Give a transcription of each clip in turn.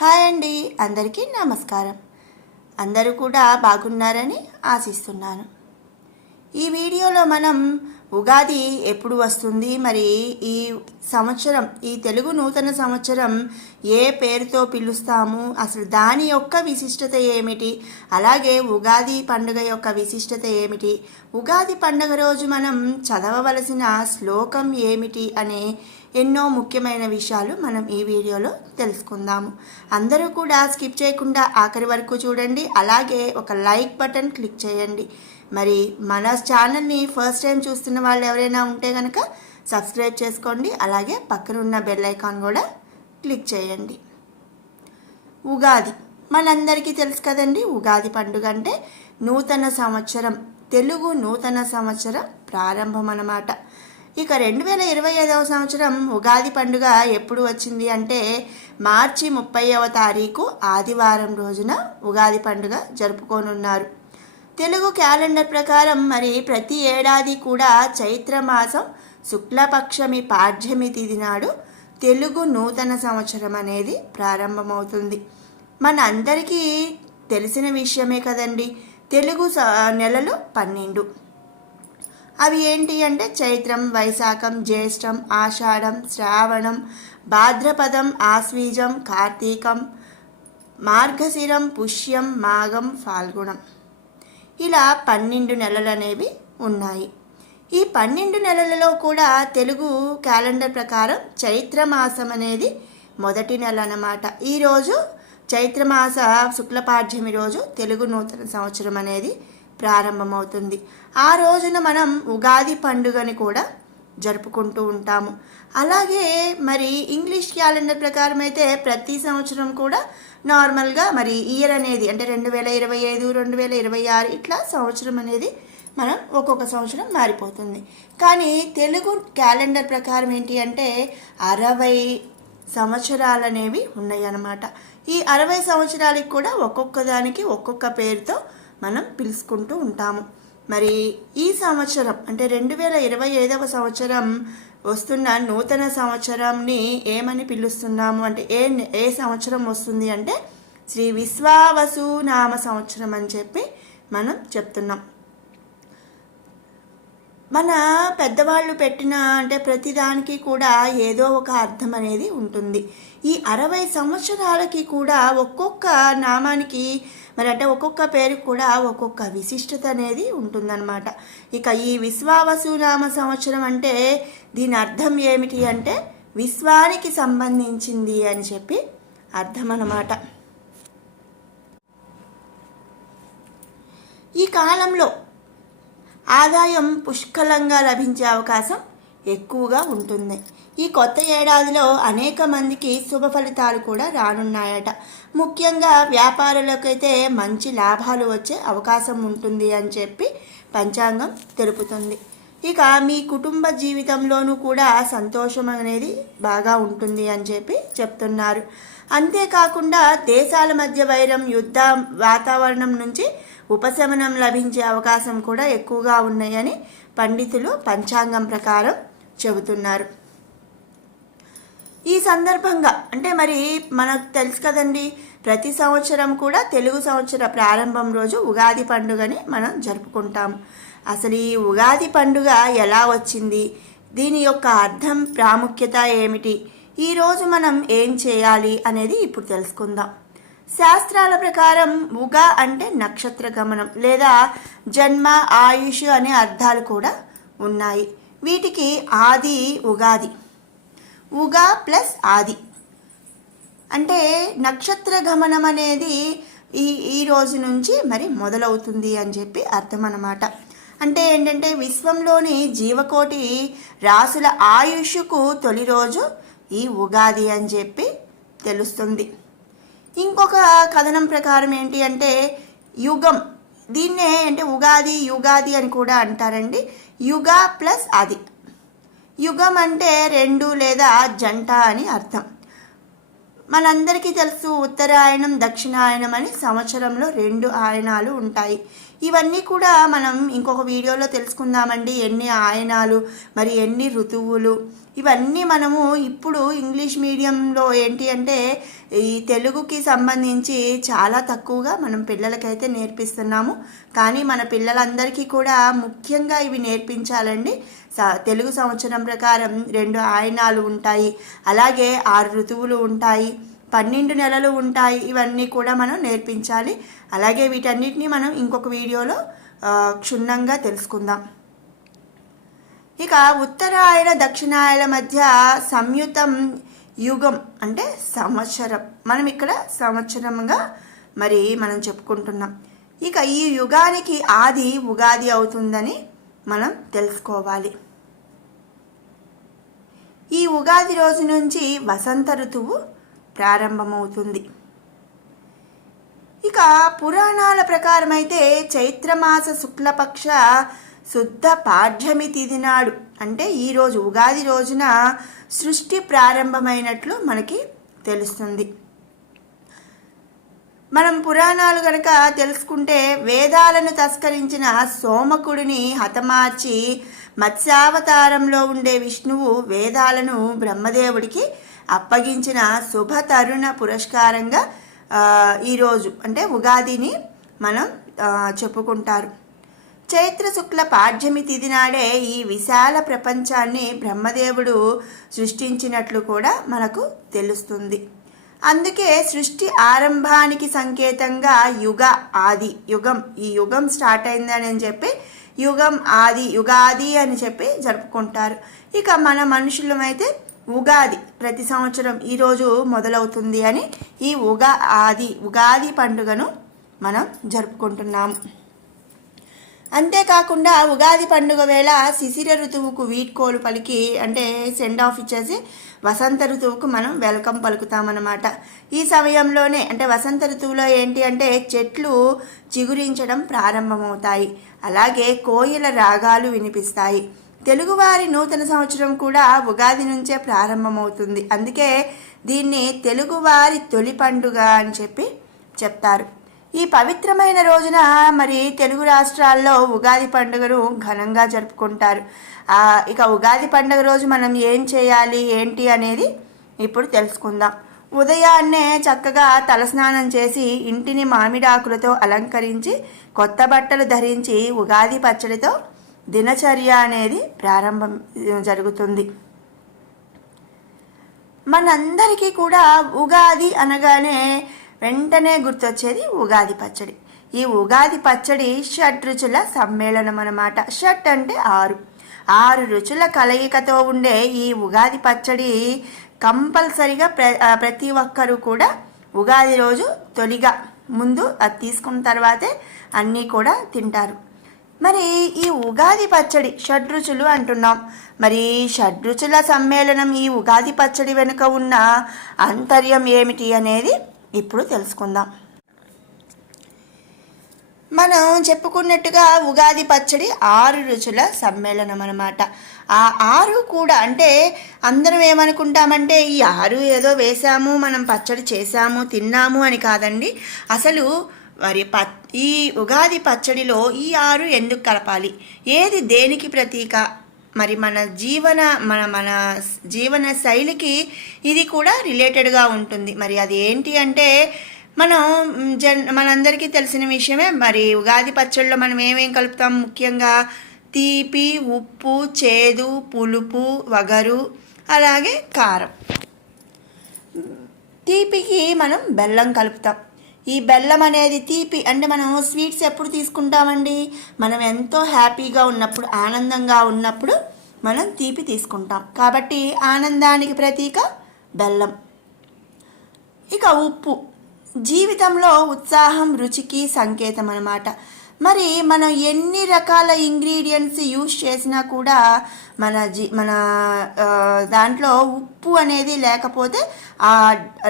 Hi అండి, అందరికీ నమస్కారం. అందరూ కూడా బాగున్నారని ఆశిస్తున్నాను. ఈ వీడియోలో మనం ఉగాది ఎప్పుడు వస్తుంది, మరి ఈ సంవత్సరం ఈ తెలుగు నూతన సంవత్సరం ఏ పేరుతో పిలుస్తాము, అసలు దాని యొక్క విశిష్టత ఏమిటి, అలాగే ఉగాది పండుగ యొక్క విశిష్టత ఏమిటి, ఉగాది పండుగ రోజు మనం చదవవలసిన శ్లోకం ఏమిటి అనే ఎన్నో ముఖ్యమైన విషయాలు మనం ఈ వీడియోలో తెలుసుకుందాము. అందరూ కూడా స్కిప్ చేయకుండా ఆఖరి వరకు చూడండి. అలాగే ఒక లైక్ బటన్ క్లిక్ చేయండి. మరి మన ఛానల్ని ఫస్ట్ టైం చూస్తున్న వాళ్ళు ఎవరైనా ఉంటే కనుక సబ్స్క్రైబ్ చేసుకోండి. అలాగే పక్కన ఉన్న బెల్ ఐకాన్ కూడా క్లిక్ చేయండి. ఉగాది మనందరికీ తెలుసు కదండి. ఉగాది పండుగ అంటే నూతన సంవత్సరం, తెలుగు నూతన సంవత్సరం ప్రారంభం అన్నమాట. ఇక 2025వ సంవత్సరం ఉగాది పండుగ ఎప్పుడు వచ్చింది అంటే మార్చి 30వ తారీఖు ఆదివారం రోజున ఉగాది పండుగ జరుపుకోనున్నారు. తెలుగు క్యాలెండర్ ప్రకారం మరి ప్రతి ఏడాది కూడా చైత్రమాసం శుక్లపక్షమి పాడ్యమి తిథి నాడు తెలుగు నూతన సంవత్సరం అనేది ప్రారంభమవుతుంది. మన అందరికీ తెలిసిన విషయమే కదండి. తెలుగు నెలలు 12. అవి ఏంటి అంటే చైత్రం, వైశాఖం, జ్యేష్టం, ఆషాఢం, శ్రావణం, భాద్రపదం, ఆశ్వీజం, కార్తీకం, మార్గశిరం, పుష్యం, మాఘం, ఫాల్గుణం. ఇలా 12 నెలలు అనేవి ఉన్నాయి. ఈ 12 నెలలలో కూడా తెలుగు క్యాలెండర్ ప్రకారం చైత్రమాసం అనేది మొదటి నెల అన్నమాట. ఈరోజు చైత్రమాస శుక్లపాడ్యమి రోజు తెలుగు నూతన సంవత్సరం అనేది ప్రారంభమవుతుంది. ఆ రోజున మనం ఉగాది పండుగని కూడా జరుపుకుంటూ ఉంటాము. అలాగే మరి ఇంగ్లీష్ క్యాలెండర్ ప్రకారం అయితే ప్రతి సంవత్సరం కూడా నార్మల్గా మరి ఇయర్ అనేది అంటే 2025, 2026 ఇట్లా సంవత్సరం అనేది మనం ఒక్కొక్క సంవత్సరం మారిపోతుంది. కానీ తెలుగు క్యాలెండర్ ప్రకారం ఏంటి అంటే 60 సంవత్సరాలు అనేవి ఉన్నాయి అన్నమాట. ఈ 60 సంవత్సరాలకి కూడా ఒక్కొక్క దానికి ఒక్కొక్క పేరుతో మనం పిలుచుకుంటూ ఉంటాము. మరి ఈ సంవత్సరం అంటే 2025వ సంవత్సరం వస్తున్న నూతన సంవత్సరంని ఏమని పిలుస్తున్నాము అంటే ఏ సంవత్సరం వస్తుంది అంటే శ్రీ విశ్వావసు నామ సంవత్సరం అని చెప్పి మనం చెప్తున్నాం. మన పెద్దవాళ్ళు పెట్టిన అంటే ప్రతిదానికి కూడా ఏదో ఒక అర్థం అనేది ఉంటుంది. ఈ 60 సంవత్సరాలకి కూడా ఒక్కొక్క నామానికి మరి అంటే ఒక్కొక్క పేరు కూడా ఒక్కొక్క విశిష్టత అనేది ఉంటుందన్నమాట. ఇక ఈ విశ్వావసు నామ సంవత్సరం అంటే దీని అర్థం ఏమిటి అంటే విశ్వానికి సంబంధించింది అని చెప్పి అర్థం అన్నమాట. ఈ కాలంలో ఆదాయం పుష్కలంగా లభించే అవకాశం ఎక్కువగా ఉంటుంది. ఈ కొత్త ఏడాదిలో అనేక మందికి శుభ ఫలితాలు కూడా రానున్నాయట. ముఖ్యంగా వ్యాపారులకైతే మంచి లాభాలు వచ్చే అవకాశం ఉంటుంది అని చెప్పి పంచాంగం తెలుపుతుంది. ఇక మీ కుటుంబ జీవితంలోనూ కూడా సంతోషం అనేది బాగా ఉంటుంది అని చెప్పి చెప్తున్నారు. అంతేకాకుండా దేశాల మధ్య వైరం, యుద్ధ వాతావరణం నుంచి ఉపశమనం లభించే అవకాశం కూడా ఎక్కువగా ఉన్నాయని పండితులు పంచాంగం ప్రకారం చెబుతున్నారు. ఈ సందర్భంగా అంటే మరి మనకు తెలుసు కదండి, ప్రతి సంవత్సరం కూడా తెలుగు సంవత్సర ప్రారంభం రోజు ఉగాది పండుగని మనం జరుపుకుంటాము. అసలు ఈ ఉగాది పండుగ ఎలా వచ్చింది, దీని యొక్క అర్థం, ప్రాముఖ్యత ఏమిటి, ఈరోజు మనం ఏం చేయాలి అనేది ఇప్పుడు తెలుసుకుందాం. శాస్త్రాల ప్రకారం ఉగా అంటే నక్షత్ర గమనం లేదా జన్మ, ఆయుష్ అనే అర్థాలు కూడా ఉన్నాయి. వీటికి ఆది ఉగాది, ఉగా ప్లస్ ఆది అంటే నక్షత్ర గమనం అనేది ఈ రోజు నుంచి మరి మొదలవుతుంది అని చెప్పి అర్థం అన్నమాట. అంటే ఏంటంటే విశ్వంలోని జీవకోటి రాసుల ఆయుష్కు తొలి రోజు ఈ ఉగాది అని చెప్పి తెలుస్తుంది. ఇంకొక కథనం ప్రకారం ఏంటి అంటే యుగం, దీన్నే అంటే ఉగాది యుగాది అని కూడా అంటారండి. యుగ ప్లస్ ఆది, యుగం అంటే 2 లేదా జంట అని అర్థం. మనందరికీ తెలుసు ఉత్తరాయణం, దక్షిణాయనం అని సంవత్సరంలో 2 ఆయనాలు ఉంటాయి. ఇవన్నీ కూడా మనం ఇంకొక వీడియోలో తెలుసుకుందామండి. ఎన్ని ఆయనాలు, మరి ఎన్ని ఋతువులు, ఇవన్నీ మనము ఇప్పుడు ఇంగ్లీష్ మీడియంలో ఏంటి అంటే ఈ తెలుగుకి సంబంధించి చాలా తక్కువగా మనం పిల్లలకైతే నేర్పిస్తున్నాము. కానీ మన పిల్లలందరికీ కూడా ముఖ్యంగా ఇవి నేర్పించాలండి. తెలుగు సంవత్సరం ప్రకారం 2 ఆయనాలు ఉంటాయి, అలాగే 6 ఋతువులు ఉంటాయి, 12 నెలలు ఉంటాయి. ఇవన్నీ కూడా మనం నేర్పించాలి. అలాగే వీటన్నిటిని మనం ఇంకొక వీడియోలో క్షుణ్ణంగా తెలుసుకుందాం. ఇక ఉత్తరాయణ దక్షిణాయన మధ్య సంయుతం యుగం అంటే సంవత్సరం. మనం ఇక్కడ సంవత్సరంగా మనం చెప్పుకుంటున్నాం. ఇక ఈ యుగానికి ఆది ఉగాది అవుతుందని మనం తెలుసుకోవాలి. ఈ ఉగాది రోజు నుంచి వసంత ఋతువు ప్రారంభమవుతుంది. ఇక పురాణాల ప్రకారం అయితే చైత్రమాస శుక్లపక్ష శుద్ధ పాడ్యమి తిథి నాడు అంటే ఈరోజు ఉగాది రోజున సృష్టి ప్రారంభమైనట్లు మనకి తెలుస్తుంది. మనం పురాణాలు కనుక తెలుసుకుంటే వేదాలను తస్కరించిన సోమకుడిని హతమార్చి మత్స్యావతారంలో ఉండే విష్ణువు వేదాలను బ్రహ్మదేవుడికి అప్పగించిన శుభ తరుణ పురస్కారంగా ఈరోజు అంటే ఉగాదిని మనం చెప్పుకుంటారు. చైత్ర శుక్ల పాడ్యమి తిథి నాడే ఈ విశాల ప్రపంచాన్ని బ్రహ్మదేవుడు సృష్టించినట్లు కూడా మనకు తెలుస్తుంది. అందుకే సృష్టి ఆరంభానికి సంకేతంగా యుగం ఈ యుగం స్టార్ట్ అయిందని చెప్పి యుగం ఆది యుగాది అని చెప్పి జరుపుకుంటారు. ఇక మన మనుషులమైతే ఉగాది ప్రతి సంవత్సరం ఈరోజు మొదలవుతుంది అని ఈ ఉగాది పండుగను మనం జరుపుకుంటున్నాము. అంతేకాకుండా ఉగాది పండుగ వేళ శిశిర ఋతువుకు వీడ్కోలు పలికి అంటే సెండ్ ఆఫ్ ఇచ్చేసి వసంత ఋతువుకు మనం వెల్కమ్ పలుకుతామన్నమాట. ఈ సమయంలోనే అంటే వసంత ఋతువులో ఏంటి అంటే చెట్లు చిగురించడం ప్రారంభమవుతాయి, అలాగే కోయిల రాగాలు వినిపిస్తాయి. తెలుగువారి నూతన సంవత్సరం కూడా ఉగాది నుంచే ప్రారంభమవుతుంది. అందుకే దీన్ని తెలుగువారి తొలి పండుగ అని చెప్పి చెప్తారు. ఈ పవిత్రమైన రోజున తెలుగు రాష్ట్రాల్లో ఉగాది పండుగను ఘనంగా జరుపుకుంటారు. ఇక ఉగాది పండుగ రోజు మనం ఏం చేయాలి ఏంటి అనేది ఇప్పుడు తెలుసుకుందాం. ఉదయాన్నే చక్కగా తలస్నానం చేసి ఇంటిని మామిడాకులతో అలంకరించి కొత్త బట్టలు ధరించి ఉగాది పచ్చడితో దినచర్య అనేది ప్రారంభం జరుగుతుంది. మనందరికీ కూడా ఉగాది అనగానే వెంటనే గుర్తొచ్చేది ఉగాది పచ్చడి. ఈ ఉగాది పచ్చడి షడ్రుచుల సమ్మేళనం అన్నమాట. షట్ అంటే 6 రుచుల కలయికతో ఉండే ఈ ఉగాది పచ్చడి కంపల్సరిగా ప్రతి ఒక్కరూ కూడా ఉగాది రోజు తొలిగా ముందు అది తీసుకున్న తర్వాతే అన్నీ కూడా తింటారు. ఈ ఉగాది పచ్చడి షడ్రుచులు అంటున్నాం. షడ్రుచుల సమ్మేళనం ఈ ఉగాది పచ్చడి వెనుక ఉన్న ఆంతర్యం ఏమిటి అనేది ఇప్పుడు తెలుసుకుందాం. మనం చెప్పుకున్నట్టుగా ఉగాది పచ్చడి 6 రుచుల సమ్మేళనం అన్నమాట. ఆ 6 కూడా అంటే అందరం ఏమనుకుంటామంటే ఈ 6 ఏదో వేసాము, మనం పచ్చడి చేసాము, తిన్నాము అని కాదండి. అసలు ఈ ఉగాది పచ్చడిలో ఈ 6 ఎందుకు కలపాలి, ఏది దేనికి ప్రతీక, మన జీవన శైలికి ఇది కూడా రిలేటెడ్గా ఉంటుంది. అది ఏంటి అంటే మనందరికీ తెలిసిన విషయమే. ఉగాది పచ్చడిలో మనం ఏమేం కలుపుతాం, ముఖ్యంగా తీపి, ఉప్పు, చేదు, పులుపు, వగరు, అలాగే కారం. తీపికి మనం బెల్లం కలుపుతాం. ఈ బెల్లం అనేది తీపి అంటే మనం స్వీట్స్ ఎప్పుడు తీసుకుంటామండి, మనం ఎంతో హ్యాపీగా ఉన్నప్పుడు, ఆనందంగా ఉన్నప్పుడు మనం తీపి తీసుకుంటాం. కాబట్టి ఆనందానికి ప్రతీక బెల్లం. ఇక ఉప్పు జీవితంలో ఉత్సాహం, రుచికి సంకేతం అన్నమాట. మనం ఎన్ని రకాల ఇంగ్రీడియంట్స్ యూజ్ చేసినా కూడా మన దాంట్లో ఉప్పు అనేది లేకపోతే ఆ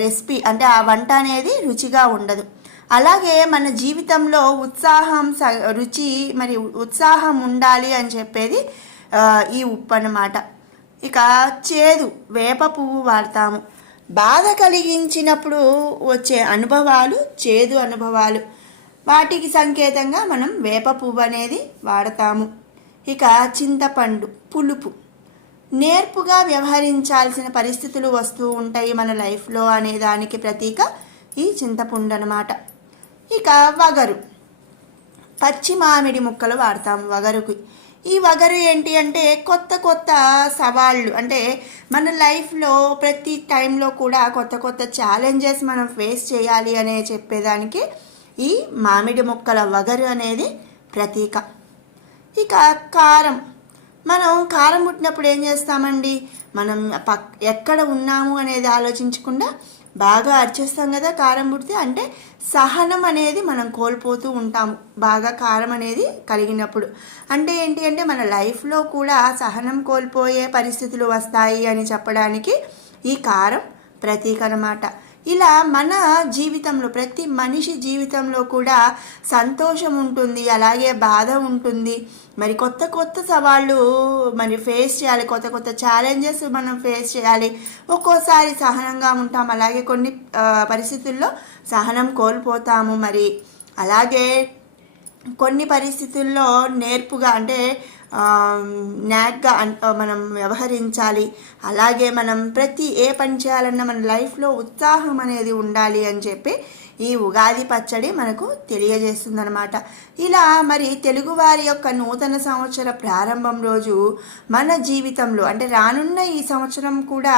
రెసిపీ అంటే ఆ వంట అనేది రుచిగా ఉండదు. అలాగే మన జీవితంలో ఉత్సాహం ఉండాలి అని చెప్పేది ఈ ఉప్పు అన్నమాట. ఇక చేదు, వేప పువ్వు వాడతాము. బాధ కలిగించినప్పుడు వచ్చే అనుభవాలు చేదు అనుభవాలు, వాటికి సంకేతంగా మనం వేప పువ్వు అనేది వాడతాము. ఇక చింతపండు, పులుపు, నేర్పుగా వ్యవహరించాల్సిన పరిస్థితులు వస్తూ ఉంటాయి మన లైఫ్లో అనే దానికి ప్రతీక ఈ చింతపండు అన్నమాట. ఇక వగరు, పచ్చి మామిడి ముక్కలు వాడతాము వగరుకి. ఈ వగరు ఏంటి అంటే కొత్త కొత్త సవాళ్ళు, అంటే మన లైఫ్లో ప్రతి టైంలో కూడా కొత్త కొత్త ఛాలెంజెస్ మనం ఫేస్ చేయాలి అనే చెప్పేదానికి ఈ మామిడి ముక్కల వగరు అనేది ప్రతీక. ఇక కారం, మనం కారం పుట్టినప్పుడు ఏం చేస్తామండి, మనం ఎక్కడ ఉన్నాము అనేది ఆలోచించకుండా బాగా అరిచేస్తాం కదా కారం పుడితే. అంటే సహనం అనేది మనం కోల్పోతూ ఉంటాము బాగా కారం అనేది కలిగినప్పుడు. అంటే ఏంటి అంటే మన లైఫ్లో కూడా సహనం కోల్పోయే పరిస్థితులు వస్తాయి అని చెప్పడానికి ఈ కారం ప్రతీక అన్నమాట. ఇలా మన జీవితంలో ప్రతి మనిషి జీవితంలో కూడా సంతోషం ఉంటుంది, అలాగే బాధ ఉంటుంది. మరి కొత్త కొత్త సవాళ్ళు మరి ఫేస్ చేయాలి, కొత్త కొత్త ఛాలెంజెస్ మనం ఫేస్ చేయాలి. ఒక్కోసారి సహనంగా ఉంటాం, అలాగే కొన్ని పరిస్థితుల్లో సహనం కోల్పోతాము. మరి అలాగే కొన్ని పరిస్థితుల్లో నేర్పుగా అంటే నాగ్గా మనం వ్యవహరించాలి. అలాగే మనం ఏ పని చేయాలన్నా మన లైఫ్లో ఉత్సాహం అనేది ఉండాలి అని చెప్పి ఈ ఉగాది పచ్చడి మనకు తెలియజేస్తుందన్నమాట. ఇలా మరి తెలుగువారి యొక్క నూతన సంవత్సర ప్రారంభం రోజు మన జీవితంలో అంటే రానున్న ఈ సంవత్సరం కూడా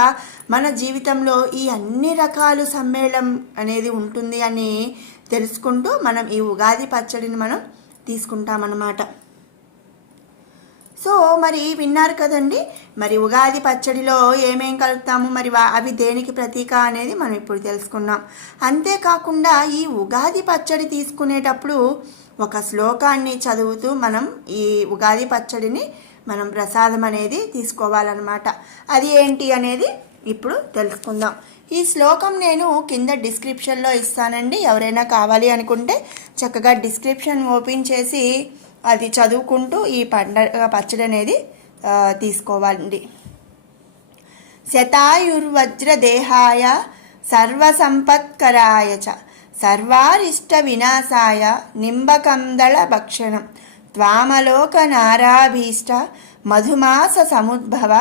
మన జీవితంలో ఈ అన్ని రకాల సమ్మేళనం అనేది ఉంటుంది అని తెలుసుకుంటూ మనం ఈ ఉగాది పచ్చడిని మనం తీసుకుంటామన్నమాట. సో మరి విన్నారు కదండి, మరి ఉగాది పచ్చడిలో ఏమేం కలుపుతాము, మరి అవి దేనికి ప్రతీక అనేది మనం ఇప్పుడు తెలుసుకున్నాం. అంతేకాకుండా ఈ ఉగాది పచ్చడి తీసుకునేటప్పుడు ఒక శ్లోకాన్ని చదువుతూ మనం ఈ ఉగాది పచ్చడిని మనం ప్రసాదం అనేది తీసుకోవాలన్నమాట. అది ఏంటి అనేది ఇప్పుడు తెలుసుకుందాం. ఈ శ్లోకం నేను కింద డిస్క్రిప్షన్లో ఇస్తానండి. ఎవరైనా కావాలి అనుకుంటే చక్కగా డిస్క్రిప్షన్ ఓపెన్ చేసి అది చదువుకుంటూ ఈ పండగ పచ్చడి అనేది తీసుకోవాలండి. శతాయుర్వజ్రదేహాయ సర్వసంపత్కరాయ చ సర్వారిష్ట వినాశాయ నింబకందళ భక్షణం త్వామలోక నారాభీష్ట మధుమాస సముద్భవ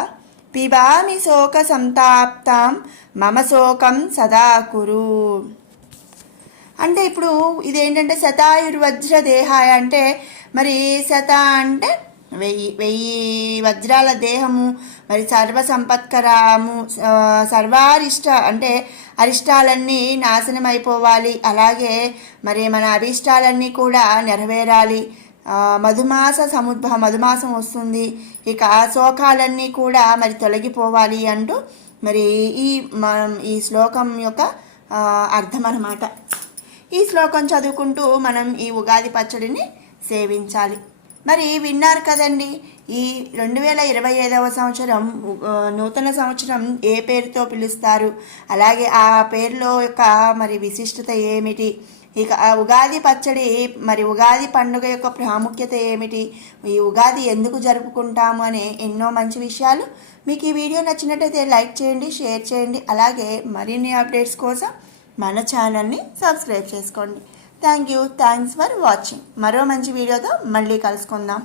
పిబామి శోక సంతాప్తాం మమ శోకం సదా కురు. అంటే ఇప్పుడు ఇదేంటంటే శతాయుర్వజ్ర దేహాయ అంటే మరి శత అంటే 1000 వజ్రాల దేహము, మరి సర్వ సంపత్కరము, సర్వారిష్ట అంటే అరిష్టాలన్నీ నాశనం అయిపోవాలి, అలాగే మరి మన అభిష్టాలన్నీ కూడా నెరవేరాలి. మధుమాస సముద్భవ, మధుమాసం వస్తుంది, ఇక శోకాలన్నీ కూడా మరి తొలగిపోవాలి అంటూ మరి ఈ శ్లోకం యొక్క అర్థం అన్నమాట. ఈ శ్లోకం చదువుకుంటూ మనం ఈ ఉగాది పచ్చడిని సేవించాలి. మరి విన్నారు కదండి, ఈ 2025వ సంవత్సరం నూతన సంవత్సరం ఏ పేరుతో పిలుస్తారు, అలాగే ఆ పేరులో యొక్క మరి విశిష్టత ఏమిటి, ఇక ఆ ఉగాది పచ్చడి మరి ఉగాది పండుగ యొక్క ప్రాముఖ్యత ఏమిటి, ఈ ఉగాది ఎందుకు జరుపుకుంటాము అనే ఎన్నో మంచి విషయాలు. మీకు ఈ వీడియో నచ్చినట్టయితే లైక్ చేయండి, షేర్ చేయండి, అలాగే మరిన్ని అప్డేట్స్ కోసం మన ఛానల్ని సబ్స్క్రైబ్ చేసుకోండి. Thanks for watching. మరో మంచి వీడియోతో మళ్ళీ కలుసుకుందాం.